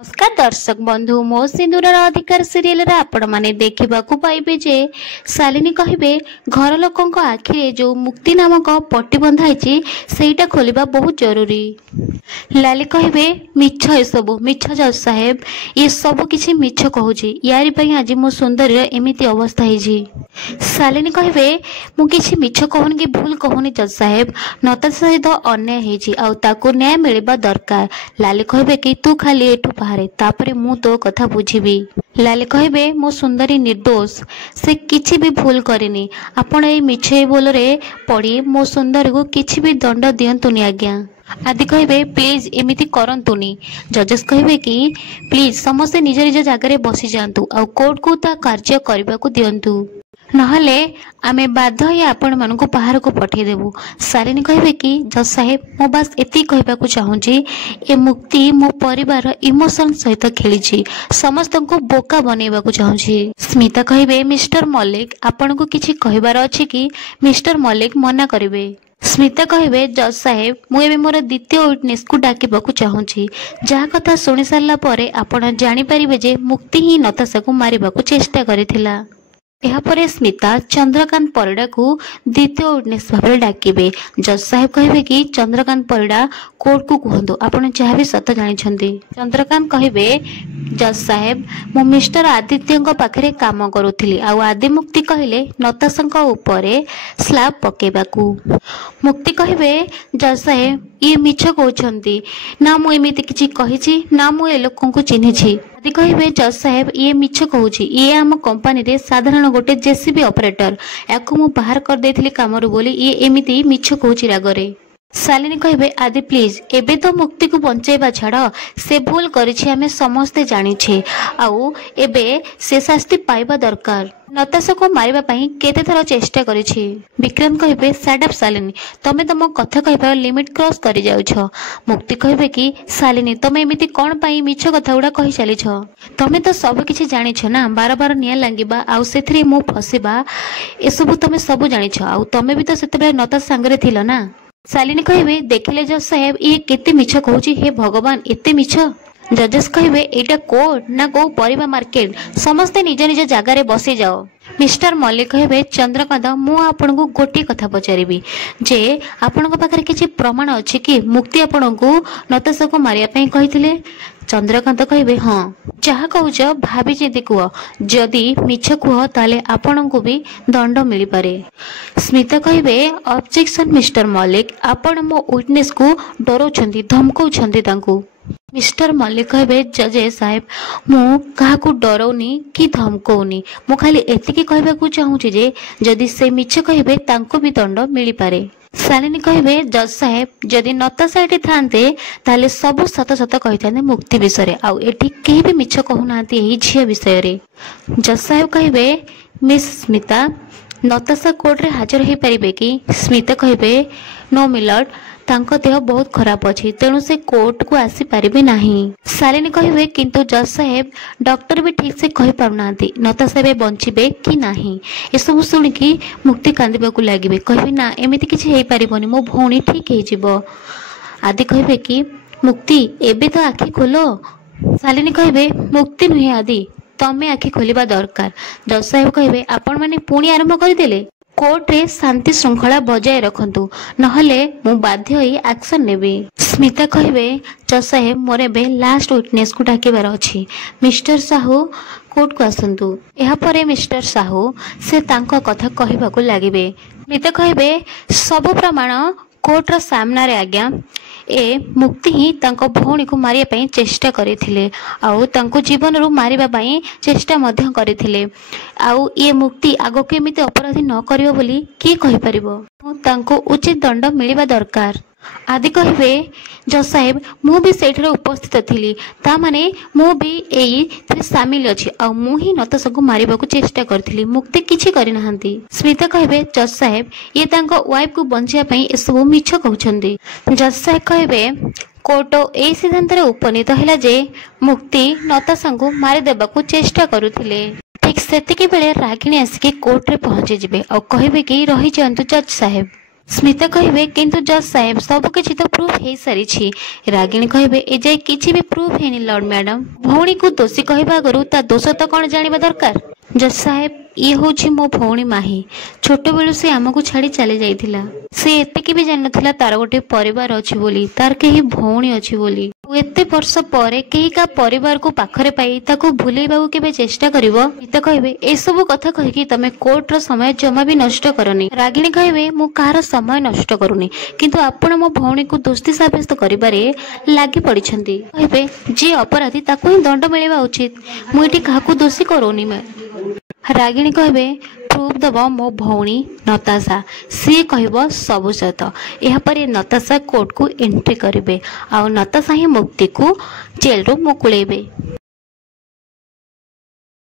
नमस्कार दर्शक बंधु मो सिंदूर अधिकार सीरियल आपण माने देखा पाइबे जे शालिनी कहे घर लोक आखिरे जो मुक्ति नामक पट्टी बंधाई सेटा खोलिबा बहुत जरूरी। लाली कहे मिछ ए सब मिछ जज साहेब ये सब किसी मिछ कहूची यारी पई आज मो सुंदरी एमिति अवस्था है। शालिनी कहे मु किसी मिछ कहूनी कि भूल कहूनी जज साहेब नता सहित अन्याय हेजी आउ ताकू न्याय मिलवा दरकार। लाली कहे कि तू खाली एठू बाहरे तापरे मु तो कथा बुझीबी। लाली कहे मो सुंदरी निर्दोष से किछि भी भूल करिनी आपण ए मिछे बोलरे पड़ी मो सुंदरी को किछि भी दंड दियंतुनी आज्ञा। आदि कहे प्लीज एमिति करंतुनी। जजेस कहे कि प्लीज समस्ते निज निज जगह बसी जातु आ कोर्ट को ता कार्य करबा को दियंतु नहले आमे बाध्य ही आपण मानकु बाहर को पठे देबु। शालिनी कहे कि जज साहेब मो बस एति कहबा को चाहूची ए मुक्ति मो परिवार इमोशन सहित खेली समस्त को बोका बनेबा को चाहूची। स्मिता कहे मिस्टर मल्लिक आपण को किछि कहबार अछि कि मिस्टर मल्लिक मना करिवे। स्मिता कहे जज साहेब मुझे मोर द्वितीय विटनेस को डाकिबाकू चाहूची जहा कथा सुनी सारला परे आपण जानि परिबे जे मुक्ति ही नताशा को मारिबाकू चेष्टा करिथिला। एहापरे स्मिता चंद्रकांत परिड़ा को द्वितीय विटनेस भाव डाकिबे। जज साहेब कहे कि चंद्रकांत परिड़ा कोर्ट को कहतु आपण जहाँ भी सत जानी। चंद्रकांत कहे जज साहेब मु मिस्टर आदित्य पाखे काम करुली आदि मुक्ति कहले नताशा उपरे स्लाब पकेबाकू। मुक्ति कहे जज साहेब ये मिछ कहते ना मु एमिति किछि कहिछि ना मु ए लोक को चिन्हिछि। आदि कहे जज साहेब ये मिछ कहूची ये आम कंपनी रे साधारण गोटे जेसीबी ऑपरेटर याकू मु बाहर कर देथिली कामरु बोली ये एमिति मिछ कहूची रागरे। शालिनी कहे आदि प्लीज एबे तो मुक्ति को बंचाइबा छाड़ से भूल करिछि आमे समस्ते जानिछे आउ एबे से शास्ति पाइबा दरकार। नताशा को मारिबा पई केते थर चेष्टा करिछि। विक्रांत कहे सैट अप शालिनी तमे तम कथा कहबार लिमिट क्रॉस करि जाउछ। मुक्ति कहे कि शालिनी तमे एमिति कोन पई मिछ कथा उडा कहि चलिछ तमे तो सब किछि जानिछ ना बार बार निया लागिबा आउ सेथरे मु फसिबा ए सब तमे सब जानिछ आउ तमे भी तो सेतबे नताशा संगरे थिलो ना। शालिनी कहे देखिले जज साहेब ये केते मिछ कहूची हे भगवान एते मिछ। जजेस कहे एटा कोर्ट ना को परिबा मार्केट समस्ते निज निज जगार बसी जाओ। मिस्टर मल्लिक कहे चंद्रकांत मु आपन को गोटे कथा पचारिबी जे आपन को पाखरे किछि प्रमाण अछि कि मुक्ति आपन को नताशा को मारिया पई कहिथिले। चंद्रकांत कहे हाँ जहा कहूच भाभी चिंती कह जदि मिछ कह ताले आपण को भी दंड मिल पारे। स्मिता कहे ऑब्जेक्शन मिस्टर मल्लिक आपण मो विटनेस को डराउछंती धमकाउछंती तांको। मिस्टर मल्लिक कहे जजे साहेब मु काहाकू डराउनी कि धमकाउनी मु खाली एतिकी कहबाकू चाहूची जे जदि से मिछ कहे तांको भी दंड मिल पारे। शालिनी कहे जज साहेब जदि नताशा एठी थांते ताले सब सत सत कहिथांते मुक्ति विषय आउ एठी केही भी मिछ कहूनांती एही झिया विषय रे। जज साहेब कहे मिस स्मिता नताशा कोर्ट रे हाजर हो पारिबे कि। स्मिता कहे नो मिलर्ड तांको देह बहुत खराब अछि तेणु से कोर्ट को आसी पारिबे नाही। शालिनी कहे किंतु जज साहेब डॉक्टर भी ठीक से कहि पारुनांती नताशा बे बंचिबे कि नाही। ए सब सुनि कि मुक्ति कांदिबाकू लागिबे कहिबे ना एमिति किछि हेइ पारिबोनी मो भौणी ठीक हेइ जिवो। आदि कहे कि मुक्ति एबे तो आखि खोलो। शालिनी कहे मुक्ति नुहे आदि तमे आखि खोलिबा दरकार। जज साहेब कहे आपण माने पुणी आरंभ करदेले कोर्ट रे शांति श्रृंखला बजाय रखंतु नहले मु बाध्य होई एक्शन नेबे। स्मिता कहे जज साहेब मोर एबे लास्ट विटनेस को डाकिबार अछि मिस्टर साहू कोर्ट को आसंतु। एहा परे मिस्टर साहू से तांको कथा कहिबाकू लागिबे। स्मिता कहे सब प्रमाण कोर्ट रो सामना रे आज्ञा ए मुक्ति ही तांको भौणी को मारिया पई चेष्टा करिथिले आउ तांको जीवन रो मारिबा पई चेष्टा मध्य करिथिले आउ ये मुक्ति आगो केमिति अपराधी न करियो बोली की कहि परिबो तांको उचित दंड मिलिबा दरकार। आदि कहे जज साहेब मु भी सेठरे उपस्थित थिली ता माने मु भी एई थे शामिल अछि आ मु ही नताशा को मारिबाकू चेष्टा करथिली मुक्ति किछि करि नहंती। स्मिता कहे जज साहेब ये तांको वाइफ को बंचिया पई ए सब मिछ कहउछंती। जज साहेब कहे कोर्ट ए सिद्धांत रे उपनीत हैला जे मुक्ति नताशा को मारि देबाकू चेष्टा करुथिले। ठीक सेतिके बेले रागिणी आसिके कोर्ट रे पहुंची जिबे आ कहिबे कि रहि जंतु जज साहेब। ସ୍ମିତା କହିବେ କିନ୍ତୁ ଜଜ୍ ସାହେବ ସବୁକିଛି ତ ପ୍ରୁଭ୍ ହେଇସାରିଛି। ରାଗିଣୀ କହିବେ ଏ ଯାଏ କିଛି ବି ପ୍ରୁଭ୍ ହେଇନି ଲର୍ଡ ମ୍ୟାଡମ୍। ଭଉଣୀକୁ ଦୋଷୀ କହିବା ଆଗରୁ ତା ଦୋଷ ତ କ'ଣ ଜାଣିବା ଦରକାର। ଜଜ୍ ସାହେବ ଇଏ ହେଉଛି ମୋ ଭଉଣୀ ମାହି। ଛୋଟବେଳୁ ସେ ଆମକୁ ଛାଡ଼ି ଚାଲି ଯାଇଥିଲା। ସେ ଏତିକି ବି ଜାଣିନଥିଲା ତାର ଗୋଟେ ପରିବାର ଅଛି ବୋଲି, ତାର କେହି ଭଉଣୀ ଅଛି ବୋଲି। ଏତେ ବର୍ଷ ପରେ କେହି କାହା ପରିବାରକୁ ପାଖରେ ପାଇ ତାକୁ ଭୁଲେଇବାକୁ କେବେ ଚେଷ୍ଟା କରିବ? ସ୍ମିତା କହିବେ ଏସବୁ କଥା କହିକି ତମେ କୋର୍ଟର ସମୟ ଜମା ବି ନଷ୍ଟ କରନି। ରାଗିଣୀ କହିବେ ମୁଁ କାହାର ସମୟ ନଷ୍ଟ କରୁନି, କିନ୍ତୁ ଆପଣ ମୋ ଭଉଣୀକୁ ଦୋଷୀ ସାବ୍ୟସ୍ତ କରିବାରେ ଲାଗି ପଡ଼ିଛନ୍ତି। କହିବେ ଯିଏ ଅପରାଧୀ ତାକୁ ହିଁ ଦଣ୍ଡ ମିଳିବା ଉଚିତ। ମୁଁ ଏଠି କାହାକୁ ଦୋଷୀ କରୁନି। ରାଗିଣୀ କହିବେ ପ୍ରୁଫ୍ ଦେବ ମୋ ଭଉଣୀ ନତାଶା। ସିଏ କହିବ ସବୁ ସତ। ଏହାପରେ ନତାଶା କୋର୍ଟକୁ ଏଣ୍ଟ୍ରି କରିବେ ଆଉ ନତାଶା ହିଁ ମୁକ୍ତିକୁ ଜେଲରୁ ମୁକୁଳେଇବେ।